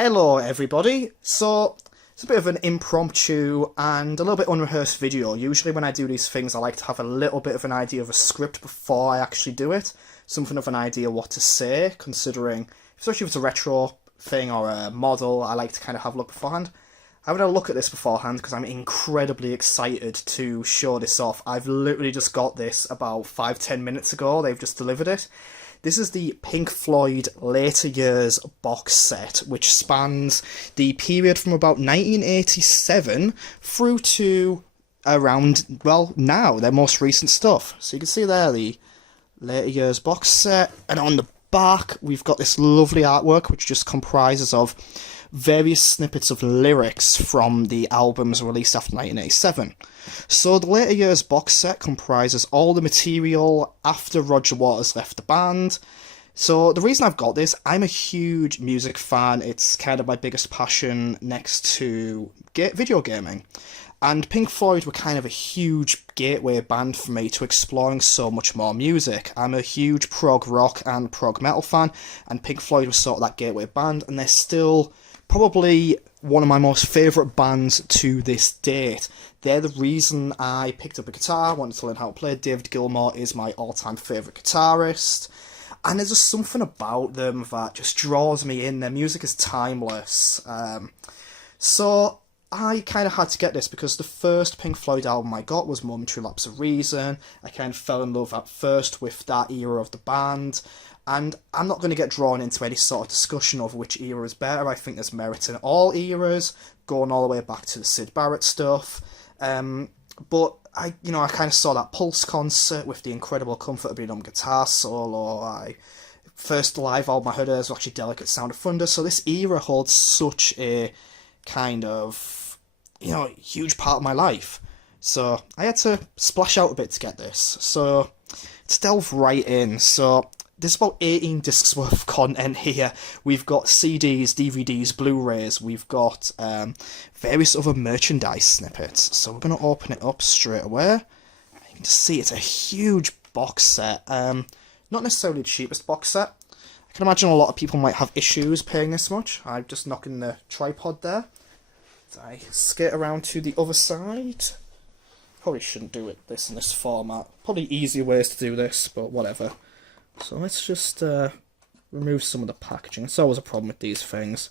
Hello everybody, so it's a bit of an impromptu and a little bit unrehearsed video. Usually when I do these things I like to have a little bit of an idea of a script before I actually do it. Something of an idea what to say, considering, especially if it's a retro thing or a model, I like to kind of have a look beforehand. I haven't had a look at this beforehand because I'm incredibly excited to show this off. I've literally just got this about 5-10 minutes ago, they've just delivered it. This is the Pink Floyd Later Years box set, which spans the period from about 1987 through to around, well, now, their most recent stuff. So you can see there the Later Years box set, and on the back we've got this lovely artwork which just comprises of various snippets of lyrics from the albums released after 1987. So the Later Years box set comprises all the material after Roger Waters left the band. So the reason I've got this, I'm a huge music fan. It's kind of my biggest passion next to video gaming. And Pink Floyd were kind of a huge gateway band for me to exploring so much more music. I'm a huge prog rock and prog metal fan, and Pink Floyd was sort of that gateway band, and they're still probably one of my most favourite bands to this date. They're the reason I picked up a guitar, wanted to learn how to play. David Gilmour is my all-time favourite guitarist. And there's just something about them that just draws me in. Their music is timeless. So I kind of had to get this because the first Pink Floyd album I got was Momentary Lapse of Reason. I kind of fell in love at first with that era of the band. And I'm not going to get drawn into any sort of discussion over which era is better. I think there's merit in all eras, going all the way back to the Syd Barrett stuff. But I kind of saw that Pulse concert with the incredible comfort of being on guitar solo. First live album I heard was actually Delicate Sound of Thunder. So this era holds such a kind of, huge part of my life. So I had to splash out a bit to get this. So let's delve right in. So there's about 18 discs worth of content here. We've got CDs, DVDs, Blu-rays. We've got various other merchandise snippets. So we're going to open it up straight away. You can just see it's a huge box set. Not necessarily the cheapest box set. I can imagine a lot of people might have issues paying this much. I'm just knocking the tripod there. So I skate around to the other side. Probably shouldn't do it in this format. Probably easier ways to do this, but whatever. So let's just remove some of the packaging. It's always a problem with these things.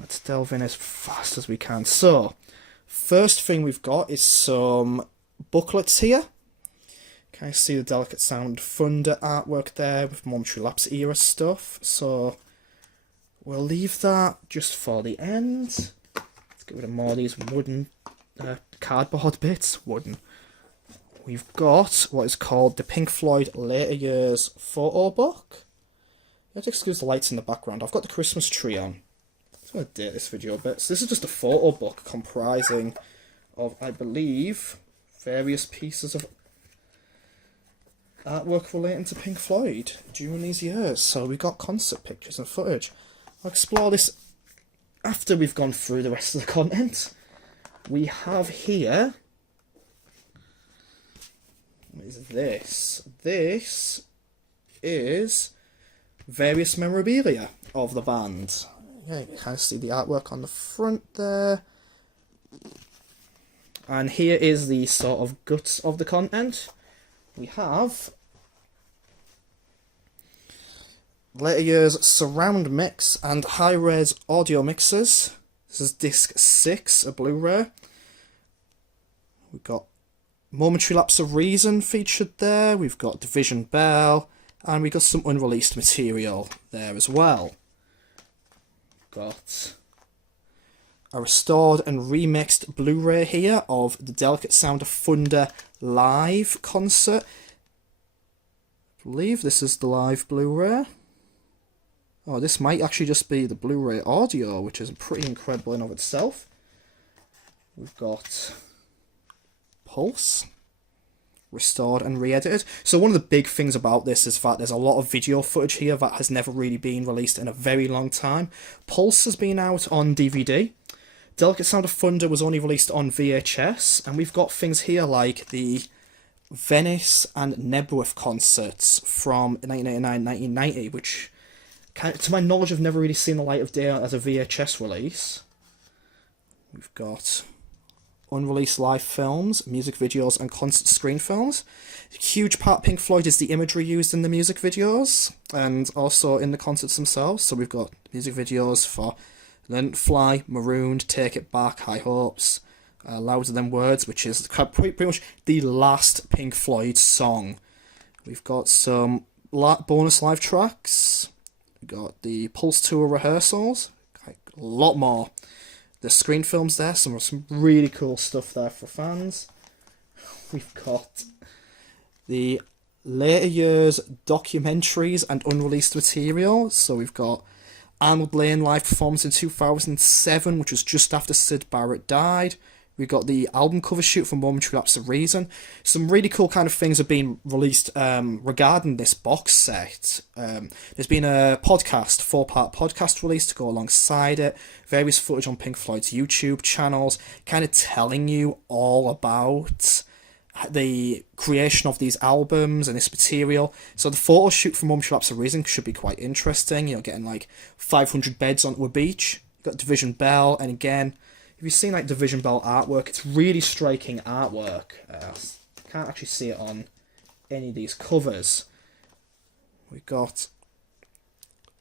Let's delve in as fast as we can. So, first thing we've got is some booklets here. Can you see the Delicate Sound Thunder artwork there with Momentary Lapse era stuff? So, we'll leave that just for the end. Let's get rid of more of these wooden cardboard bits. Wooden. We've got what is called the Pink Floyd Later Years photo book. You have to excuse the lights in the background. I've got the Christmas tree on. I'm just going to date this video a bit. So this is just a photo book comprising of, I believe, various pieces of artwork relating to Pink Floyd during these years. So we've got concert pictures and footage. I'll explore this after we've gone through the rest of the content. We have here... what is this? This is various memorabilia of the band. Yeah, you can kind of see the artwork on the front there. And here is the sort of guts of the content. We have Later Years surround mix and high-res audio mixes. This is disc 6, a Blu-ray. We've got Momentary Lapse of Reason featured there. We've got Division Bell, and we've got some unreleased material there as well. Got a restored and remixed Blu-ray here of the Delicate Sound of Thunder live concert. I believe this is the live Blu-ray. Oh, this might actually just be the Blu-ray audio, which is pretty incredible in of itself. We've got Pulse, restored and re-edited. So one of the big things about this is that there's a lot of video footage here that has never really been released in a very long time. Pulse has been out on DVD. Delicate Sound of Thunder was only released on VHS, and we've got things here like the Venice and Nebworth concerts from 1989-1990, which to my knowledge, I've never really seen the light of day as a VHS release. We've got unreleased live films, music videos, and concert screen films. A huge part of Pink Floyd is the imagery used in the music videos, and also in the concerts themselves. So we've got music videos for Learn to Fly, Marooned, Take It Back, High Hopes, Louder Than Words, which is pretty much the last Pink Floyd song. We've got some bonus live tracks. We've got the Pulse Tour rehearsals, a lot more. The screen films there, some really cool stuff there for fans. We've got the later years documentaries and unreleased material. So we've got Arnold Lane live performance in 2007, which was just after Syd Barrett died. We got the album cover shoot for Momentary Lapse of Reason. Some really cool kind of things have been released regarding this box set. There's been a podcast, 4-part podcast released to go alongside it. Various footage on Pink Floyd's YouTube channels, kind of telling you all about the creation of these albums and this material. So the photo shoot for Momentary Lapse of Reason should be quite interesting. You know, getting like 500 beds onto a beach. You've got Division Bell, and again, if you've seen like Division Bell artwork, it's really striking artwork. Can't actually see it on any of these covers. We've got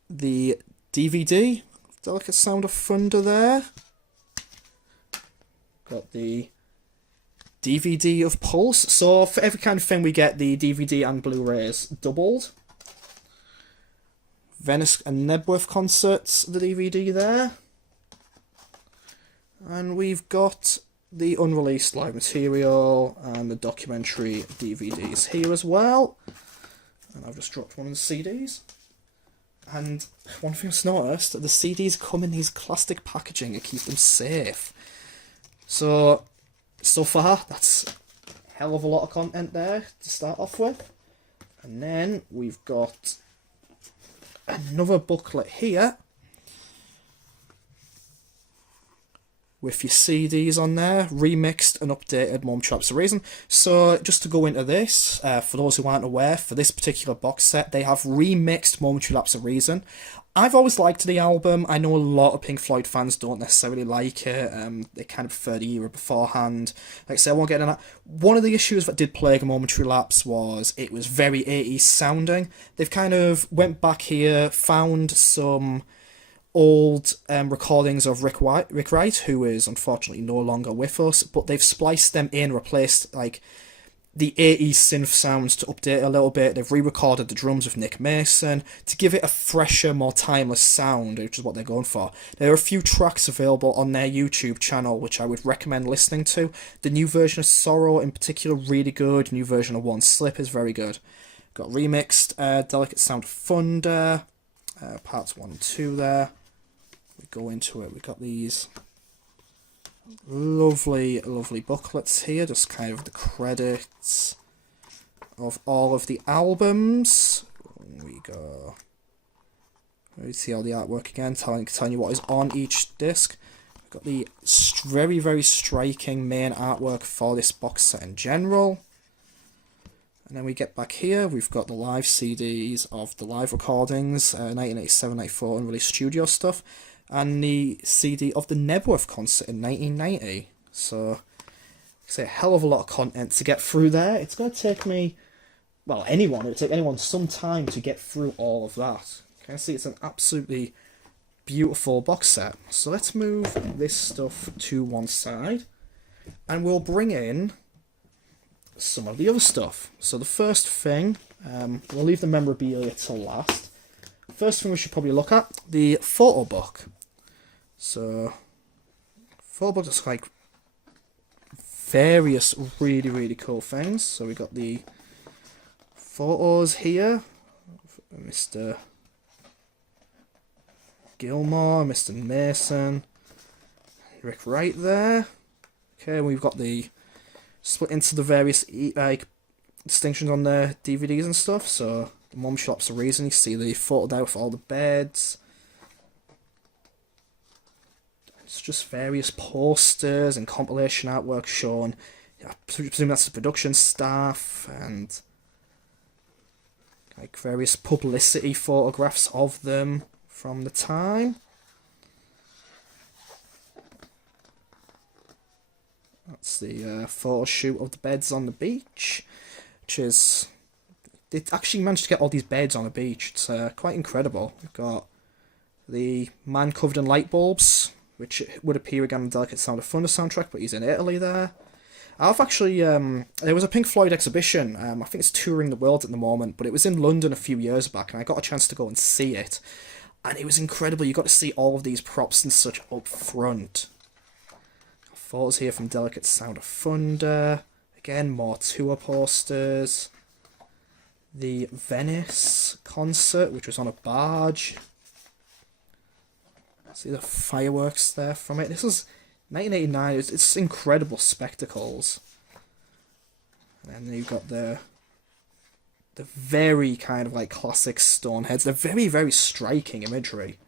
the DVD, Delicate Sound of Thunder there. Got the DVD of Pulse. So for every kind of thing we get the DVD and Blu-rays doubled. Venice and Nebworth concerts, the DVD there. And we've got the unreleased live material and the documentary DVDs here as well. And I've just dropped one of the CDs. And one thing I've noticed, the CDs come in these plastic packaging to keep them safe. So far, that's a hell of a lot of content there to start off with. And then we've got another booklet here with your CDs on there, remixed and updated Momentary Lapse of Reason. So just to go into this, for those who aren't aware, for this particular box set, they have remixed Momentary Lapse of Reason. I've always liked the album. I know a lot of Pink Floyd fans don't necessarily like it. They kind of prefer the era beforehand. Like I say, I won't get into that. One of the issues that did plague a Momentary Lapse was it was very 80s sounding. They've kind of went back here, found some old recordings of Rick Wright, who is unfortunately no longer with us, but they've spliced them in, replaced like the 80s synth sounds to update it a little bit. They've re-recorded the drums with Nick Mason to give it a fresher, more timeless sound, which is what they're going for. There are a few tracks available on their YouTube channel which I would recommend listening to. The new version of Sorrow in particular, really good. New version of One Slip is very good. Got remixed Delicate Sound of Thunder, parts 1 and 2 there. We go into it, we've got these lovely booklets here, just kind of the credits of all of the albums. We go, we see all the artwork again, telling you what is on each disc. We've got the very striking main artwork for this box set in general. And then we get back here, we've got the live CDs of the live recordings, 1987, 94 unreleased studio stuff, and the CD of the Nebworth concert in 1990. So, it's a hell of a lot of content to get through there. It's going to take me, well, it'll take anyone some time to get through all of that. Can I see it's an absolutely beautiful box set. So let's move this stuff to one side, and we'll bring in some of the other stuff. So the first thing, we'll leave the memorabilia till last. First thing we should probably look at, the photo book. So, photo book is like various really cool things. So we got the photos here, Mr. Gilmore, Mr. Mason, Rick Wright there. Okay, we've got the split into the various like distinctions on the DVDs and stuff. So the Momentary Lapse of Reason, you see the photo there with all the beds. It's just various posters and compilation artwork shown. I presume that's the production staff, and like various publicity photographs of them from the time. That's the photo shoot of the beds on the beach, which is... They actually managed to get all these beds on the beach. It's quite incredible. We've got the man covered in light bulbs, which would appear again on the Delicate Sound of Thunder soundtrack, but he's in Italy there. I've actually... there was a Pink Floyd exhibition. I think it's touring the world at the moment, but it was in London a few years back, and I got a chance to go and see it. And it was incredible. You got to see all of these props and such up front. Photos here from Delicate Sound of Thunder. Again, more tour posters. The Venice concert, which was on a barge. See the fireworks there from it. This is 1989. It's incredible spectacles. And then you've got the very kind of like classic stone heads. They're very, very striking imagery.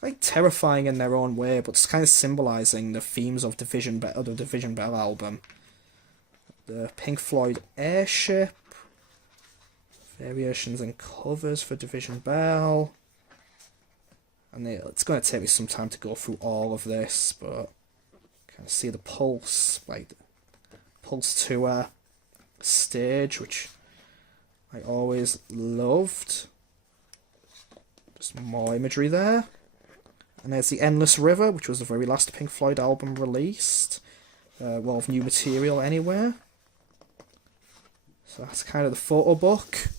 Quite terrifying in their own way, but it's kind of symbolising the themes of the Division Bell album. The Pink Floyd Airship. Variations and covers for Division Bell. And it's going to take me some time to go through all of this, but kind of see the Pulse, like Pulse Tour stage, which I always loved. Just more imagery there. And there's the Endless River, which was the very last Pink Floyd album released. Well, of new material anywhere. So that's kind of the photo book.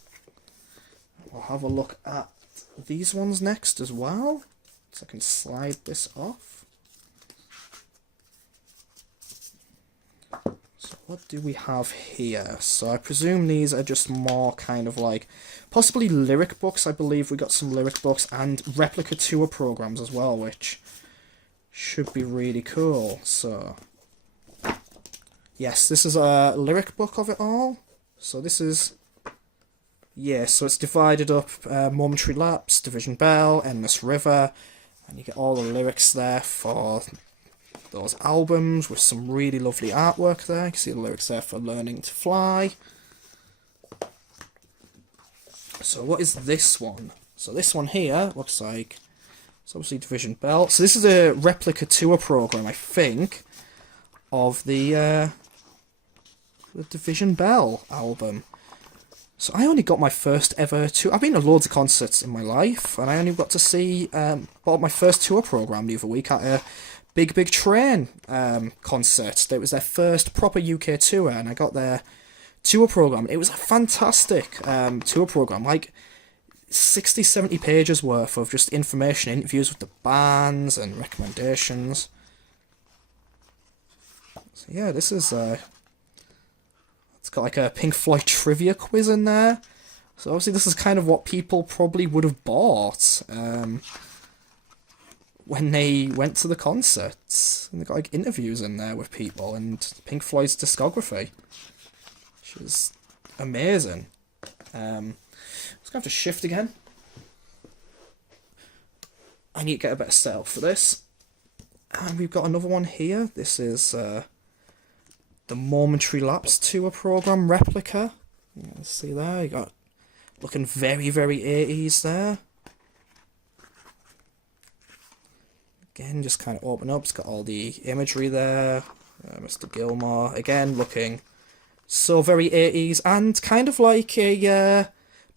I'll have a look at these ones next as well. So I can slide this off. So what do we have here? So I presume these are just more kind of like possibly lyric books. I believe we got some lyric books and replica tour programs as well, which should be really cool. So yes, this is a lyric book of it all. So this is, yeah, so it's divided up, Momentary Lapse, Division Bell, Endless River, and you get all the lyrics there for those albums with some really lovely artwork there. You can see the lyrics there for Learning to Fly. So what is this one? So this one here looks like, it's obviously Division Bell. So this is a replica tour program, I think, of the Division Bell album. So I only got my first ever tour. I've been to loads of concerts in my life, and I only got to see, bought my first tour program the other week at a Big Big Train concert. It was their first proper UK tour, and I got their tour program. It was a fantastic tour program, like 60, 70 pages worth of just information, interviews with the bands and recommendations. So yeah, this is it's got like a Pink Floyd trivia quiz in there. So obviously this is kind of what people probably would have bought when they went to the concerts. And they got like interviews in there with people and Pink Floyd's discography, which is amazing. Just gonna have to shift again. I need to get a better setup for this. And we've got another one here. This is the Momentary Lapse Tour program Replica. See there, you got looking very, very 80s there. Again, just kind of open up. It's got all the imagery there. Mr. Gilmore again looking so very 80s and kind of like a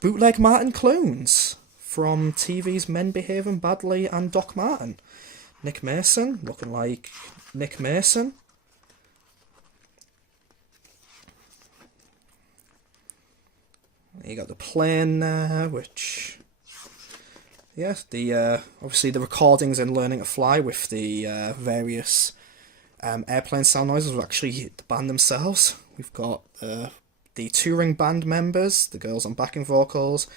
bootleg Martin Clunes from TV's Men Behaving Badly and Doc Martin. Nick Mason looking like Nick Mason. You got the plane there, which, yeah, the obviously the recordings in Learning to Fly with the various airplane sound noises were actually the band themselves. We've got the touring band members, the girls on backing vocals,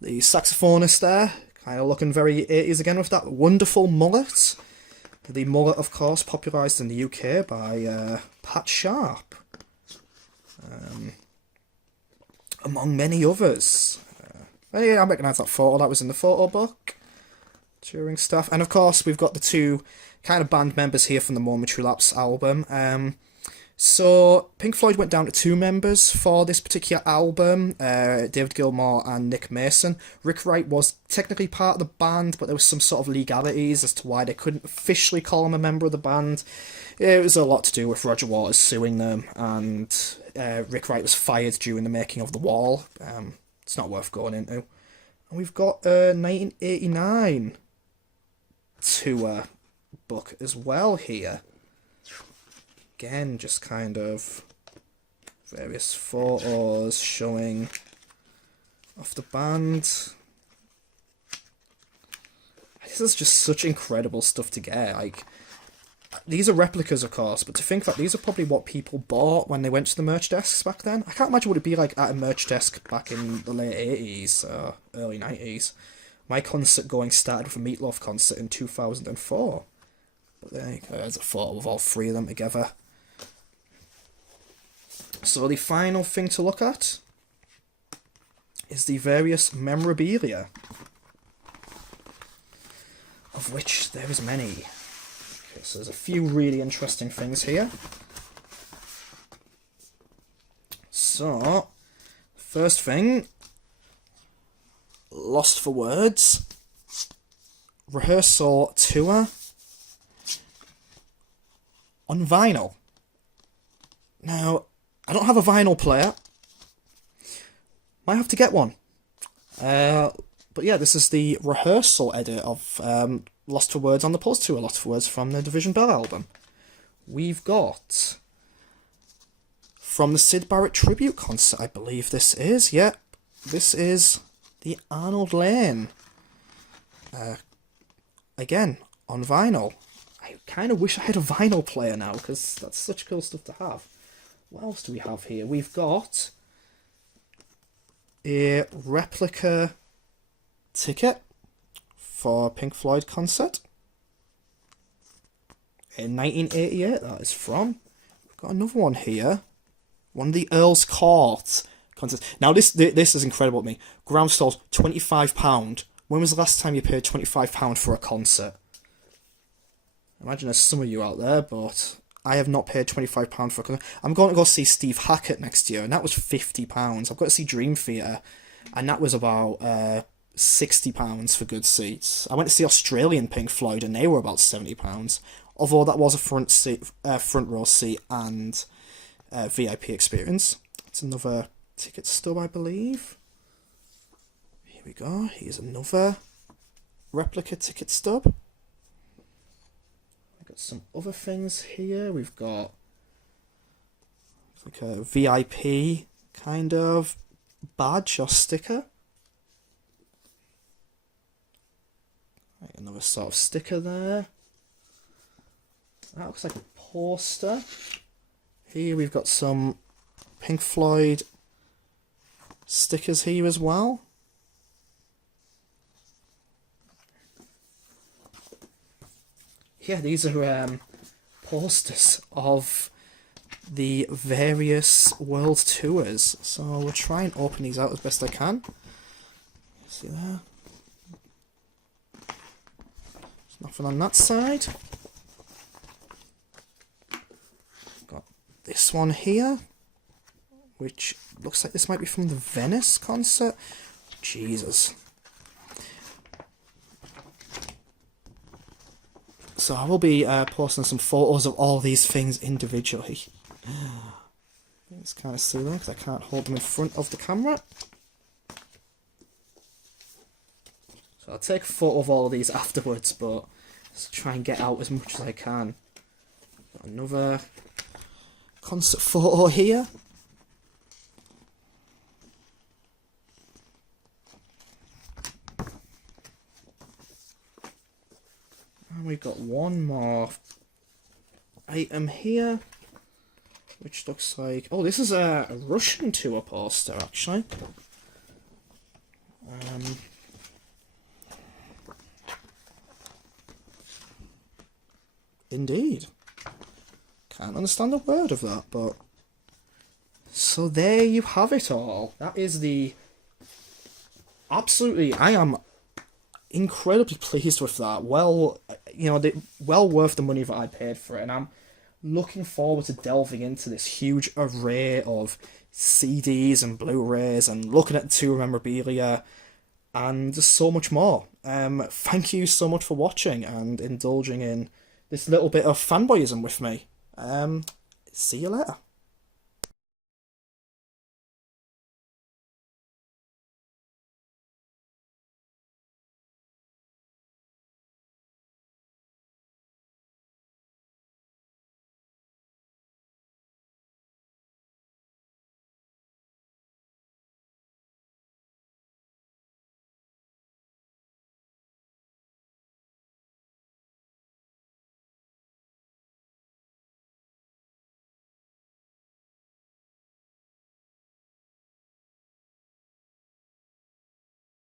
the saxophonist there, kind of looking very 80s again with that wonderful mullet. The mullet, of course, popularised in the UK by Pat Sharp. Among many others. Yeah, I recognise that photo, that was in the photo book. Touring stuff. And of course, we've got the two kind of band members here from the Momentary Lapse album. So, Pink Floyd went down to 2 members for this particular album, David Gilmour and Nick Mason. Rick Wright was technically part of the band, but there was some sort of legalities as to why they couldn't officially call him a member of the band. It was a lot to do with Roger Waters suing them, and Rick Wright was fired during the making of The Wall. It's not worth going into. And we've got a 1989 tour book as well here. Again, just kind of various photos showing off the band. This is just such incredible stuff to get. Like, these are replicas, of course, but to think that these are probably what people bought when they went to the merch desks back then. I can't imagine what it'd be like at a merch desk back in the late 80s, early 90s. My concert going started with a Meatloaf concert in 2004. But there you go, there's a photo of all 3 of them together. So the final thing to look at is the various memorabilia, of which there is many. Okay, so there's a few really interesting things here. So, first thing, Lost for Words, rehearsal tour on vinyl. Now, I don't have a vinyl player. Might have to get one. But yeah, this is the rehearsal edit of Lost for Words on the Pulse tour, Lost for Words from the Division Bell album. We've got from the Syd Barrett tribute concert, I believe this is. Yep, this is the Arnold Layne. Again, on vinyl. I kind of wish I had a vinyl player now, because that's such cool stuff to have. What else do we have here? We've got a replica ticket for a Pink Floyd concert in 1988, that is from. We've got another one here. One of the Earl's Court concerts. Now, this is incredible to me. Ground stalls, £25. When was the last time you paid £25 for a concert? I imagine there's some of you out there, but I have not paid £25 for a concert. I'm going to go see Steve Hackett next year, and that was £50. I've got to see Dream Theater, and that was about £60 for good seats. I went to see Australian Pink Floyd, and they were about £70. Although that was a front row seat and VIP experience. It's another ticket stub, I believe. Here we go. Here's another replica ticket stub. Got some other things here. We've got like a VIP kind of badge or sticker. Right, another sort of sticker there. That looks like a poster. Here we've got some Pink Floyd stickers here as well. Yeah, these are posters of the various world tours. So we'll try and open these out as best I can. See there? There's nothing on that side. Got this one here, which looks like this might be from the Venice concert. Jesus. So I will be posting some photos of all these things individually. It's kind of silly because I can't hold them in front of the camera. So I'll take a photo of all of these afterwards, but just try and get out as much as I can. Got another concert photo here. And we've got one more item here, which looks like... Oh, this is a Russian tour poster, actually. Indeed. Can't understand a word of that, but... So there you have it all. That is the... Absolutely, I am incredibly pleased with that. Well, you know, well worth the money that I paid for it, and I'm looking forward to delving into this huge array of CDs and Blu-rays and looking at the tour memorabilia and just so much more. Thank you so much for watching and indulging in this little bit of fanboyism with me. See you later.